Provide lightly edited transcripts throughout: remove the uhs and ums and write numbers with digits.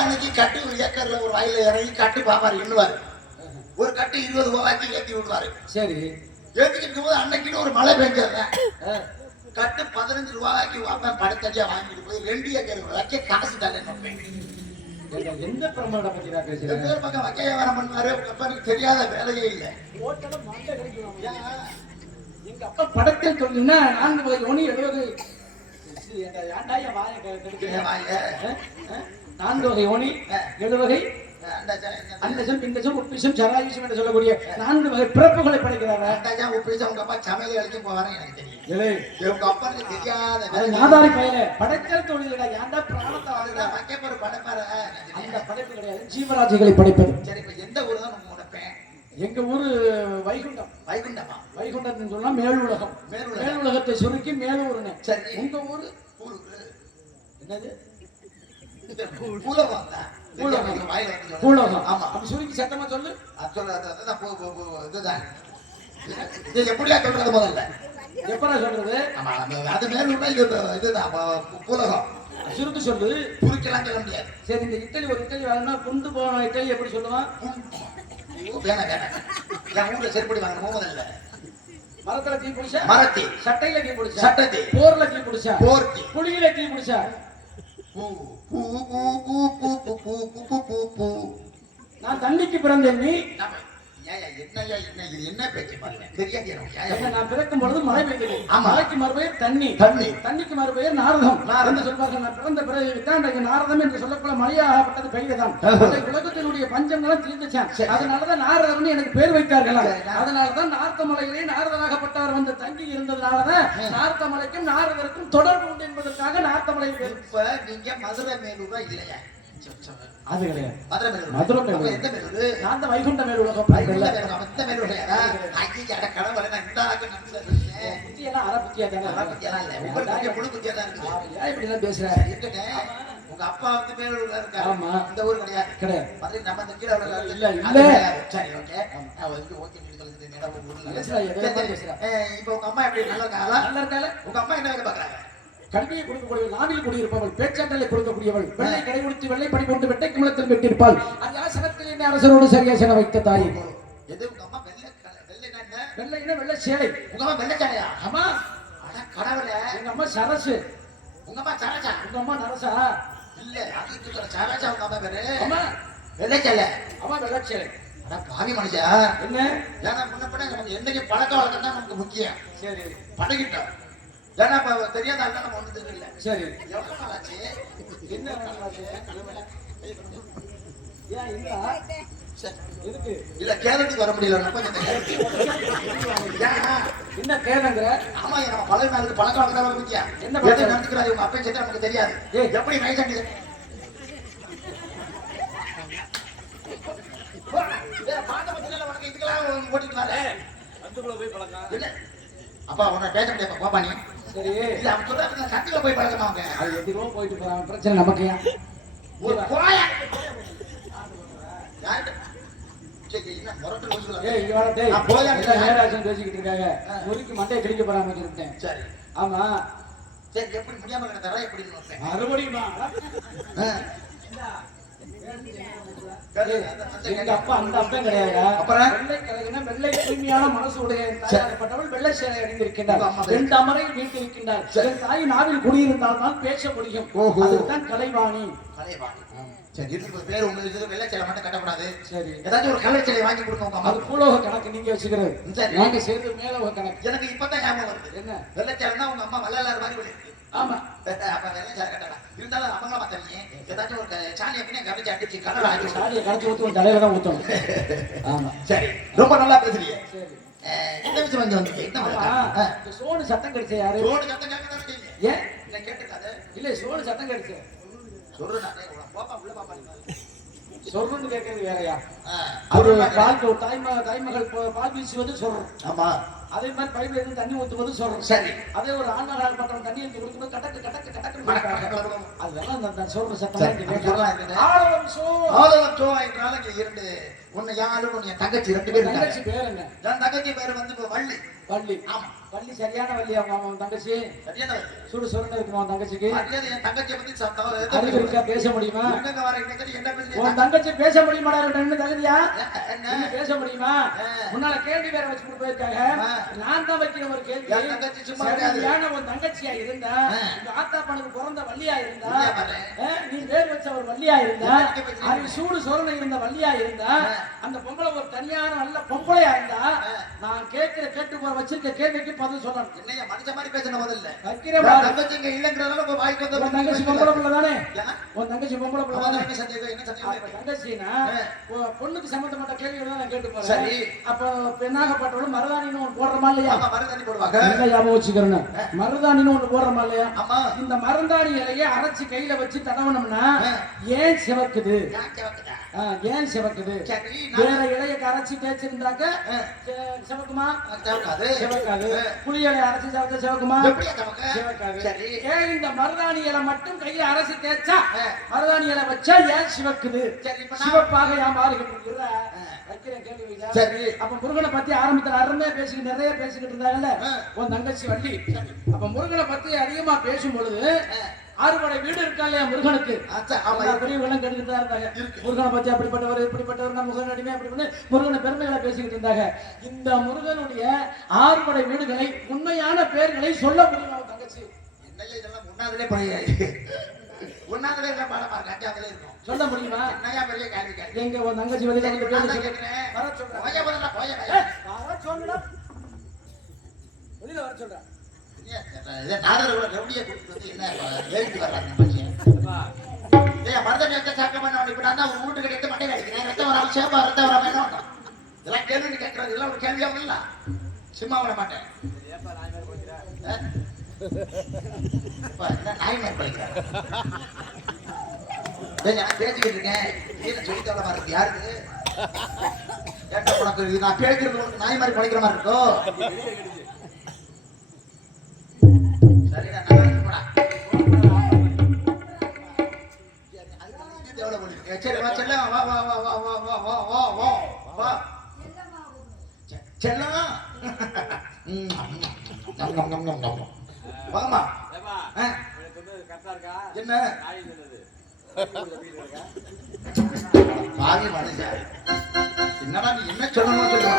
அன்னைக்கு கட்டு ஏக்கர்ல ஒரு வயல இறங்கி கட்டு பாப்பாரு எண்ணுவாரு. ஒரு கட்டு 20 ரூபாய்க்கு ஏத்தி விடுவாரு. சரி, ஏத்திக்கிட்டு இருக்கும்போது அன்னைக்குன்னு ஒரு மழை பெஞ்சது. கட்டு 15 ரூபாய்க்கு வாப்பேன் படத்தடியா வாங்கிட்டு போய் 2 ஏக்கர் வைக்க காசு தரேன். எந்த பிரமாண்ட பத்தி நான் பேசுறேன்? பேர் பக்கம் வைக்க வியாபாரம் பண்ணுவாரு. உங்க அப்பனுக்கு தெரியாத வேலையே இல்லை. எங்க அப்பா படத்தில் சொன்னீங்கன்னா 4 வகை யோனி 70 ஏண்டாய வாய கெடுக்கிறேன். 4 வகை யோனி 7 வகை அண்டசம் பிண்டசம் உட்பிசம் சராயுசம் என்று சொல்லக்கூடிய 4 வகை பிறப்புகளை படைக்கிறாங்க. அண்டசம் உட்பிசம் உங்க அப்பா சமையல் வேலைக்கு போவாரு எனக்கு தெரியும். உங்க அப்பாவுக்கு தெரியாத நாதாரி பையல படைத்தல் தொழிலா ஏன்டா பிராணத்தை வாங்குற வைக்க ஒரு படைப்பாரு. அந்த படைப்பு கிடையாது, ஜீவராசிகளை படைப்பது. சரி, இப்ப எந்த ஊர் தான் நம்ம உடைப்பேன்? எங்க ஊரு வைகுண்டம். வைகுண்டமா? வைகுண்டம்னு சொன்னா மேல் உலகம். மேல் உலகத்தை சுருக்கி மேலூர்னு. சரி, உங்க ஊரு என்னது? பூலோகம். பூலோகம். ஆமா, அப்படி சுருக்கி சத்தமா சொல்லு. இதுதான் எப்படியா சொல்றது? முதல்ல எப்படா சொல்றது? அது மேல இதுதான் பூலோகம். சுருட்டு சொல்லு. சுருக்கெல்லாம் சொல்ல முடியாது. சரி, இந்த இட்டலி ஒரு இட்டலி வாங்கினா குண்டு போன இட்டலி எப்படி சொல்லுவான்? வேணாம் என் ஊர்ல செருப்படி வாங்கணும். முதல்ல மரத்துல தீ பிடிச்சா மரத்தி, சட்டையில தீ பிடிச்சா சட்டத்தி, போர்ல தீ பிடிச்சா போர்த்தி, புளியில தீ பிடிச்சா நான் தண்ணிக்கு பிறந்தேன். நீ என்ன பேச்சு பாருங்க, தெரியாது. நான் பிறக்கும் பொழுது மழை பெய்தது. மழைக்கு மறுபெயர் தண்ணி, தண்ணிக்கு மறுபெயர் நாரதம். நாரதம் சொல்வார்கள். நான் பிறந்த பிறகு நாரதம் என்று சொல்லப்பட மழையாகப்பட்டது பெய்ததான். உலகத்தினுடைய பஞ்சங்களும் தீர்ந்துச்சான். அதனாலதான் நாரதம்னு எனக்கு பேர் வைத்தார்கள். அதனாலதான் நார்த்த மலையிலே நாரதனாகப்பட்டவர் வந்து தங்கி இருந்ததுனாலதான் நார்த்த மலைக்கும் நாரதருக்கும் தொடர்பு உண்டு என்பதற்காக நார்த்த மலை பேர். இப்ப நீங்க மதுரை மேலூரா இல்லையா? அது கிடையாது. மதுரை மேலூர். எந்த மேலூர்? நான் தான் வைகுண்ட மேலூர். அந்த மேலூர் கடவுளை நான் இந்த புத்தியெல்லாம் அரை புத்தியா தானே? அரை புத்தியெல்லாம் இல்லை, உங்களுக்கு முழு புத்தியா தான் இருக்கு. ஏன் இப்படி எல்லாம் பேசுறேன்? உங்க அப்பா வந்து மேலூர்ல இருக்காரு. ஆமா, இந்த ஊர் கிடையாது. கிடையாது. மதுரை நம்ம இந்த கீழே இல்ல இல்ல. சரி, ஓகே. ஓகே, இப்ப உங்க அம்மா எப்படி நல்லா இருக்காங்களா? நல்லா இருக்கால. உங்க அம்மா என்ன வேலை பாக்குறாங்க? கல்வியை கொடுக்கக்கூடியவள், நாவில் குடியிருப்பவள், பேச்சாற்றலை கொடுக்கக்கூடியவள், வெள்ளை கடை முடித்து வெள்ளை படி கொண்டு வெட்டை குமலத்தில் வெட்டியிருப்பாள். அந்நாசனத்தில் என்ன அரசரோடு சரியாசன வைத்த தாய். எது உங்க அம்மா? வெள்ளைன்னா வெள்ளை சேலை. உங்க அம்மா வெள்ளை சேலையா? ஆமா. அட கடவுளே, எங்க அம்மா சரசு. உங்க அம்மா சரசா? உங்க அம்மா நரசா? இல்ல, அது சரசா உங்க அம்மா பேரு. அம்மா வெள்ளை சேலை. அம்மா வெள்ளை சேலை. அட பாவி மனுஷா, என்ன? ஏன்னா முன்னப்பட நமக்கு என்னைக்கு பழக்க வழக்கம் தான் நமக்கு முக்கியம். சரி, பழகிட்டோம். ஏன்னா இப்ப தெரியாத ஆள் நம்ம ஒண்ணு தெரியல. சரி, எவ்வளவு நாள் ஆச்சு? என்ன ஆச்சு? ஏன் இல்ல எதுக்கு இல்ல கேரளத்துக்கு வர முடியல? என்ன கேளுங்கிற? ஆமா, நம்ம பழைய நாளுக்கு பழக்க வழக்கம் தான் முக்கியம். என்ன பழக்கம் நடந்துக்கிறாரு உங்க அப்பா சேர்த்து நமக்கு தெரியாது. எப்படி நைசாண்டி அப்பா உன்னை பேச முடியாது. பாப்பா நீ சரி, அவன் சொல்றாங்க சட்டில போய் பழக்கமா? அவங்க அது எதிரோ போயிட்டு போறாங்க. பிரச்சனை நமக்கு ஏன்? ஒரு போயா பேசிக்கிட்டு இருக்காங்க. முறுக்கு மண்டையை கிழிக்க போறாம சொல்லிட்டேன். சரி, ஆமா. சரி, எப்படி முடியாம கிடந்தாரா? எப்படி மறுபடியும் எங்க அப்பா அந்த அப்பா கிடையாது. அப்புறம் வெள்ளை கலைஞனா வெள்ளை தூய்மையான மனசு உடைய தாயாகப்பட்டவள் வெள்ளை சேலை அணிந்திருக்கின்றார். 2 அமரையில் வீட்டிருக்கின்றார். என் தாய் நாவில் குடியிருந்தால் தான் பேச முடியும். அதுதான் கலைவாணி. கலைவாணி. சரி, இதுக்கு பேர் உங்களுக்கு வெள்ளை சேலை மட்டும் கட்டக்கூடாது. சரி, ஏதாச்சும் ஒரு கலை சேலை வாங்கி கொடுங்க. அது பூலோக கணக்கு நீங்க வச்சுக்கிறது. நாங்க சேர்ந்து மேலோக கணக்கு. எனக்கு இப்பதான் ஞாபகம் வருது. என்ன வெள்ளை சேலைன்னா உங்க அம்மா வள்ளலார் மாதிரி இருக்கு. ஆமா, அப்ப வெள்ளை சேலை கட்டலாம். இருந்தாலும் அவங்கள மாத்தீங்க. ஏதாச்சும் ஒரு சாணி அப்படின்னா கரைச்சி அடிச்சு கடலை ஆச்சு சாணியை கரைச்சி ஊற்றுவோம், தலையில தான் ஊற்றணும். ஆமா, சரி, ரொம்ப நல்லா பேசுறீங்க. சரி, என்ன விஷயம் வந்து வந்தீங்க? சோனு சத்தம் கிடைச்ச யாரு? சோனு சத்தம் கேட்க ஏன் கேட்டுக்காது? இல்ல, சோனு சத்தம் கிடைச்ச சொல்றேன். பாப்பா உள்ள பாப்பா சொல்றன்னு கேட்கறது வேறையா? ஒரு தாய்மகள் பால் வீசுவது சொல்றோம். ஆமா, அதே மாதிரி பைப்ல இருந்து தண்ணி ஊத்துவது சொல்றோம். சரி, அதே ஒரு ஆண்மகளாக பண்றவன் தண்ணி ஊற்றி கொடுக்கும்போது கடக்கு கடக்கு கடக்கு அதெல்லாம் சொல்ற சத்தம். என்றால இரண்டு ஒன்னு யாரும் என் தங்கச்சி 2 பேர். தங்கச்சி பேர் என்ன? என் தங்கச்சி பேர் வந்து வள்ளி. வள்ளி. ஆமா, வள்ளி சரியான வள்ளி அவன் தங்கச்சி சரியான சுடு சுரண்ட இருக்குமா உன் தங்கச்சிக்கு என் தங்கச்சியை பத்தி அறிவு இருக்கா பேச முடியுமா என்ன பேசுறீங்க உன் தங்கச்சி பேச முடியுமாடா ரெண்டு தகுதியா பேச முடியுமா முன்னால கேள்வி வேற வச்சு கொண்டு போயிருக்காங்க நான் தான் வைக்கிற ஒரு கேள்வி தங்கச்சி சும்மா சரியான உன் தங்கச்சியா இருந்தா உங்க ஆத்தா பனுக்கு பிறந்த வள்ளியா இருந்தா நீ பேர் வச்ச ஒரு வள்ளியா இருந்தா அறிவு சூடு சொரணை இருந்த வள்ளியா இருந்தா அந்த பொம்பளை ஒரு தனியான நல்ல பொம்பளையா இருந்தா நான் கேட்டு போற வச்சிருக்க கேள்விக்கு பதில் சொல்லணும். என்னைய மனுஷ மாதிரி பேசணும் முதல்ல. வைக்கிறேன் தங்கச்சி இங்க இல்லங்கறதால உங்க வாய்க்கு வந்த உன் தங்கச்சி பொம்பளை பிள்ளை தானே? உன் தங்கச்சி பொம்பளை பிள்ளை தானே? என்ன சந்தேகம்? தங்கச்சினா பொண்ணுக்கு சம்பந்தப்பட்ட கேள்விகள் தான் நான் கேட்டு போறேன். சரி. அப்ப பெண்ணாகப்பட்டவளும் மருதாணின்னு ஒன்று போடுறமா இல்லையா? ஆமா மருதாணி போடுவாங்க. என்ன ஞாபகம் வச்சுக்கிறேன். மருதாணின்னு ஒன்று போடுறமா இல்லையா? ஆமா. இந்த மருதாணி இலையை அரைச்சு கையில வச்சு தடவணும்னா ஏன் சிவக்குது? ஏன் சிவக்குது? வேற இலையை அரைச்சு தேய்ச்சிருந்தாக்க சிவக்குமா? சிவக்காது. புளி இலையை அரைச்சு சாப்பிட்டா சிவக்குமா? சிவக்காது. ஏன் இந்த மருதாணி இலை மட்டும் கையை அரைச்சு தேய்ச்சா மருதாணி இலை வச்சா ஏன் சிவக்குது? சிவப்பாக ஏன் மாறுகிட்டு வைக்கிறேன் கேள்வி. சரி. அப்ப முருகனை பத்தி ஆரம்பத்துல அருமையா பேசிக்கிட்டு நிறைய பேசிக்கிட்டு இருந்தாங்கல்ல உன் தங்கச்சி வள்ளி. அப்ப முருகனை பத்தி அதிகமா பேசும் பொழுது ஆறுபடை வீடு இருக்கா இல்லையா முருகனுக்கு? பெரியவர்களும் கேட்டுக்கிட்டு தான் இருந்தாங்க. முருகனை பத்தி அப்படிப்பட்டவர் இப்படிப்பட்டவர் முருகன் அடிமை அப்படி முருகனை பெருமைகளை பேசிக்கிட்டு இருந்தாங்க. இந்த முருகனுடைய ஆறுபடை வீடுகளை உண்மையான பேர்களை சொல்ல முடியுமா தங்கச்சி? என்னையா இதெல்லாம் முன்னாடிலே பழைய ஒன்னாவதுல இல்ல பாடமா இருக்கு அஞ்சாவதுல இருக்கும். சொல்ல முடியுமா? என்னையா பெரிய கேள்வி கேட்க. எங்க உன் தங்கச்சி வெளியில வந்து பேசி கேக்குறேன். வர சொல்றேன். போய் வரல போய் வர சொல்லுடா. வெளியில வர சொல்றேன். இத நாடகத்துல ரவுடியை கூட்டிட்டு வந்து என்ன ஏறிட்டு வர்றாங்க மச்சான். ஏய் மருதனை வச்ச சாக்க பண்ணவன் இப்ப நான் தான் வீட்டு கட்டி மண்டையில அடிக்கிறேன். ரத்தம் வராம சேப்பா ரத்தம் வராம என்ன பண்ணோம்? இதெல்லாம் கேள்வி கேட்கறது இதெல்லாம் ஒரு கேள்வியாவும் இல்ல. சும்மா விட மாட்டேன். ஏப்பா நாய் மேல போயிடுறா. என்ன நாய் மேல போயிடுறா? ஏய் நான் பேசிக்கிட்டு இருக்கேன். நீ சொல்லி தர மாதிரி இருக்கு யாருக்கு? ஏட்டா உனக்கு இது நான் பேசிக்கிறது உனக்கு நாய் மாதிரி பழிக்கிற மாதிரி இருக்கோ? சரிடா நான் போடா. தேவல போடு. சரி வா செல்லம் வா வா வா வா வா வா வா வா வா வா. செல்லம். நம் நம் நம் நம் நம். வாமா. ஏப்பா. கரெக்ட்டா இருக்கா? என்ன? நாய் என்னது? பாவி மனுஷன். என்னடா நீ என்ன சொல்லணும் சொல்லுடா.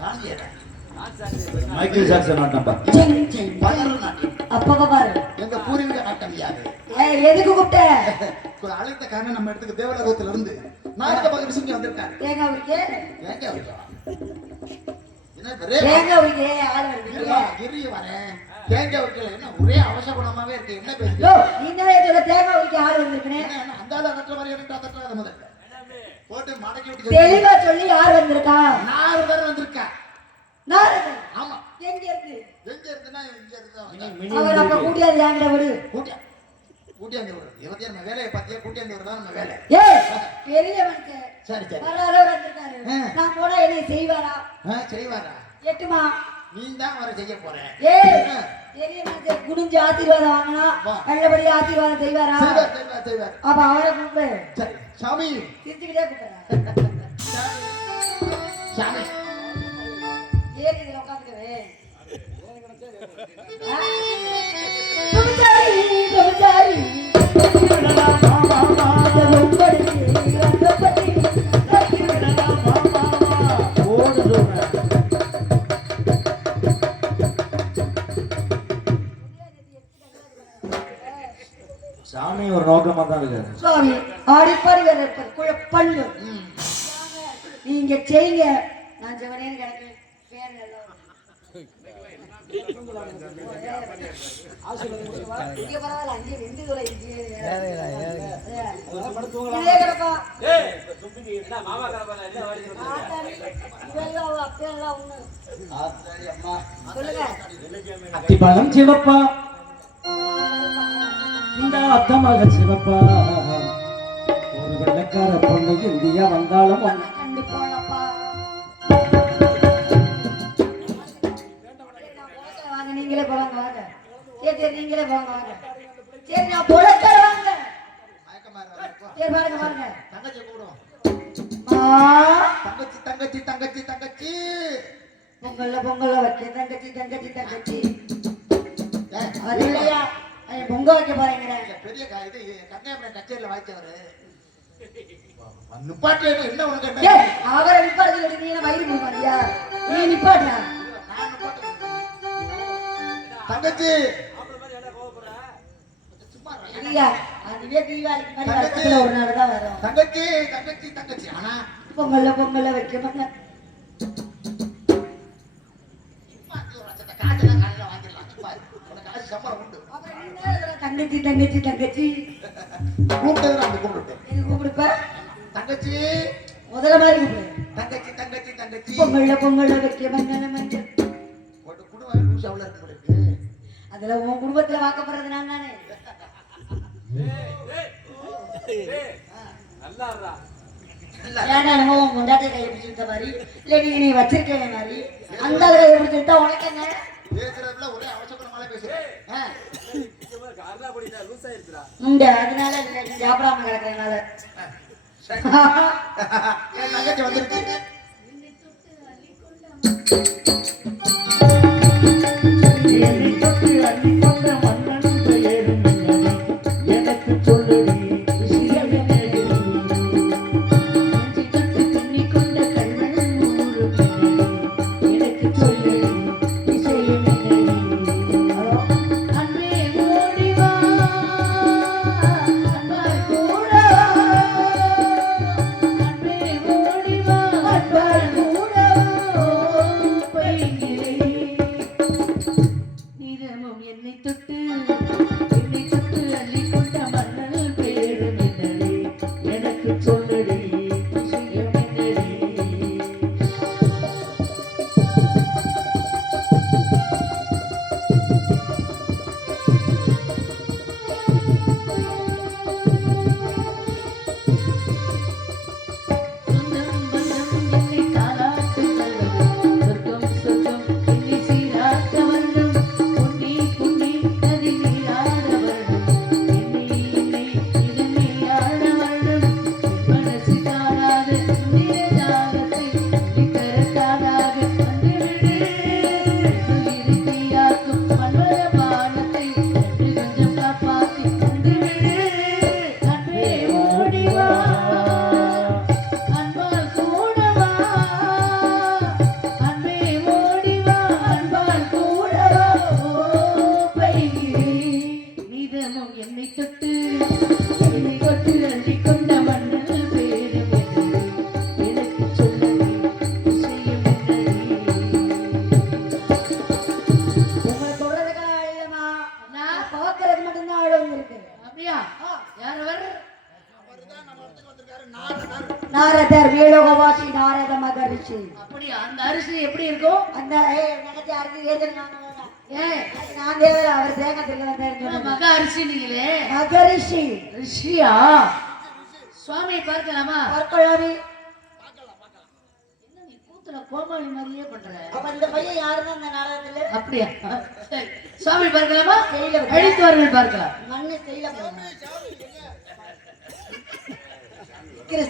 காஞ்சியரன். மைக்கேல் ஜாக்சன் ஆட்டம்பா. பரதநாட்டியம். அப்பா பாரு எங்க பூர்வீக நாட்டம் யாது. எதுக்கு கூப்பிட்ட? ஒரு அழைத்த காரணம் நம்ம இடத்துக்கு தேவலோகத்துல இருந்து நாரத மகரிஷி இங்க வந்திருக்காரு. தேங்காய் உரிக்க ஏங்க அவரு? என்ன பெரிய தேங்காய் உரிக்க ஆள் வருது. கிரி வரேன். தேங்காய் உரிக்கல என்ன ஒரே அவசகுணமாவே இருக்கு. என்ன பேசுறீங்க? யோ நீங்களே சொல்ல தேங்காய் உரிக்க ஆள் வந்திருக்கனே. என்ன அந்த ஆளு அதற்ற மாதிரி எனக்கு அதற்றாத முதல்ல. போட்டு மடக்கி விட்டு தெளிவா சொல்லி யார் வந்திருக்கா? நாரதர் வந்திருக்கா. நாரதர். ஆமா. எங்க இருக்கு? எங்க இருக்குன்னா இங்க இருக்குதா. அவர் அப்ப கூட்டியாந்து யாங்கட விடு. கூட்டியாந்து விடு. இவத்தே நம்ம வேலையை பார்த்தியா கூட்டியாந்து விடுறதா நம்ம வேலை. ஏய் பெரிய மனுஷன். சரி சரி. வராரோ வந்திருக்காரு. நான் போனா என்ன செய்வாரா? செய்வாரா? எட்டுமா. நீ தான் வர செய்ய போற. ஏய் பெரிய மனுஷன் குனிஞ்சு ஆசீர்வாதம் வாங்கினா நல்லபடி ஆசீர்வாதம் செய்வாரா? செய்வார். அப்ப அவரை கூப்பிடு. சரி சாமி. சிரிச்சுக்கிட்டே கூப்பிடுறா. சாமி. ஏறி இதுல உட்காந்துக்கவே. பிரபுச்சாரி பிரபுச்சாரி சாமி ஒரு நோக்கமா தான் இருக்காரு. சுவாமி ஆடிப்பாடி வேற இருப்பார் பண்பு. நீங்க செய்யுங்க நான் ஜெவனேன்னு கிடக்கிறேன். ஃபேன் எல்லாம் இங்க பரவாயில்ல அங்கே ரெண்டு தூரம் இருக்கு. இதே கிடப்பா. சொல்லுங்க. அத்திப்பழம் சிவப்பா இந்த அத்தமாக சிவப்பா ஒரு வெள்ளக்கார பொண்ணு இந்தியா வந்தாலும் கண்டு போனப்பா. வாங்க நீங்களே போவாங்க வாங்க. சரி சரி நீங்களே போவாங்க வாங்க. சரி நான் பொழக்கற வாங்க. சரி பாருங்க பாருங்க. தங்கச்சி கூடும். தங்கச்சி தங்கச்சி தங்கச்சி தங்கச்சி பொங்கல்ல பொங்கல்ல வைக்க தங்கச்சி தங்கச்சி தங்கச்சி. அது இல்லையா பொங்க வைக்க பாருங்க. பெரிய இது கங்கையம்மன் கச்சேரியில வாய்ச்சவரு நிப்பாட்டு. என்ன உனக்கு அவரை நிப்பாட்டு நீ வயிறு போறியா? நீ நிப்பாட்டா தங்கச்சி. அதுவே தீபாவளிக்கு மாதிரி வருஷத்துல ஒரு நாள் தான் வரும். தங்கச்சி தங்கச்சி தங்கச்சி. ஆனா பொங்கல்ல பொங்கல்ல வைக்கணுங்க. தங்கச்சி தங்கச்சி தங்கச்சி கூப்பிடுப்ப. தங்கச்சி முதல்ல மாதிரி கூப்பிடு. தங்கச்சி தங்கச்சி தங்கச்சி. பொங்கல்ல பொங்கல்ல வைக்க மஞ்சள் மஞ்சள். அதுல உன் குடும்பத்துல வாக்கப்படுறது நான் தானே. ஏன்னா உன் கொண்டாட்டிய கையை பிடிச்சிருக்க மாதிரி இல்ல நீ வச்சிருக்க மாதிரி அந்த கையை பிடிச்சிருந்தா உனக்கு என்ன பேசுறதுல ஒரே அவசரமால பேசுறேன். உண்டு அதனால சாப்பிடாம கிடக்கிறதுனால என் தங்கச்சி வந்துருச்சு. எனக்கு சொல்லுடி போய் நாரத மகரிஷி. அப்படியா? அந்த அரிசி எப்படி இருக்கும்? அந்த நினைச்ச அரிசி ஏத்துனாங்க. நான் தேவர அவர் தேங்க திருக்க மக அரிசி நீங்களே. மகரிஷி ரிஷியா? சுவாமியை பார்க்கலாமா? பார்க்கலாமே. என்ன நீ கூத்துல கோமாளி மாதிரியே பண்ற? அப்ப இந்த பையன் யாருன்னு அந்த நாடகத்துல? அப்படியா? சரி. சுவாமி பார்க்கலாமா? செய்யல. அழித்தவர்கள் பார்க்கலாம். மண்ணு செய்யல பாருங்க.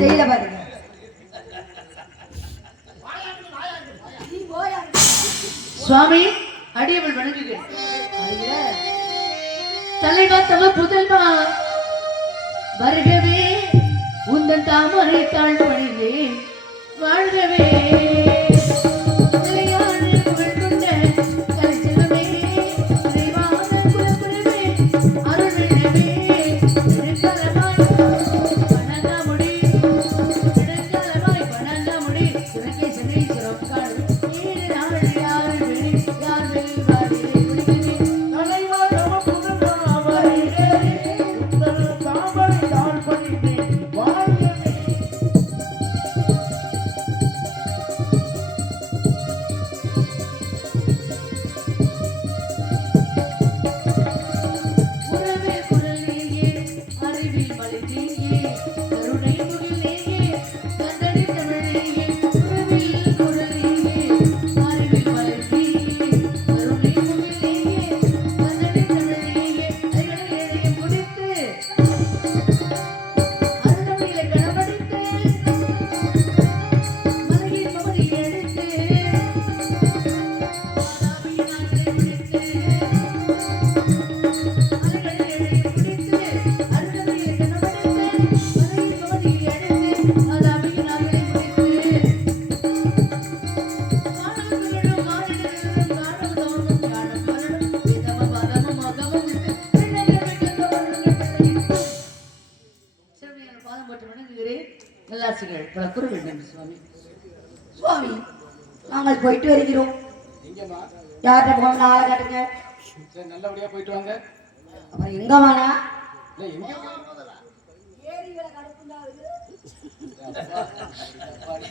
செய்யல பாருங்க. சுவாமி அடியவள் வணங்குகிறேன். தலைவா தம புதல்வா வருகவே உந்தன் தாமரை தாழ் பணிவே வாழ்கவே. சுவாமி நாங்கள் போயிட்டு வருகிறோம். எங்கம்மா? யார்கிட்ட போகணும் ஆளை காட்டுங்க. சரி, நல்லபடியா போயிட்டு வாங்க. அப்புறம் எங்கம்மாண்ணா? இல்ல எங்க ஏரிகளை கடக்குண்டா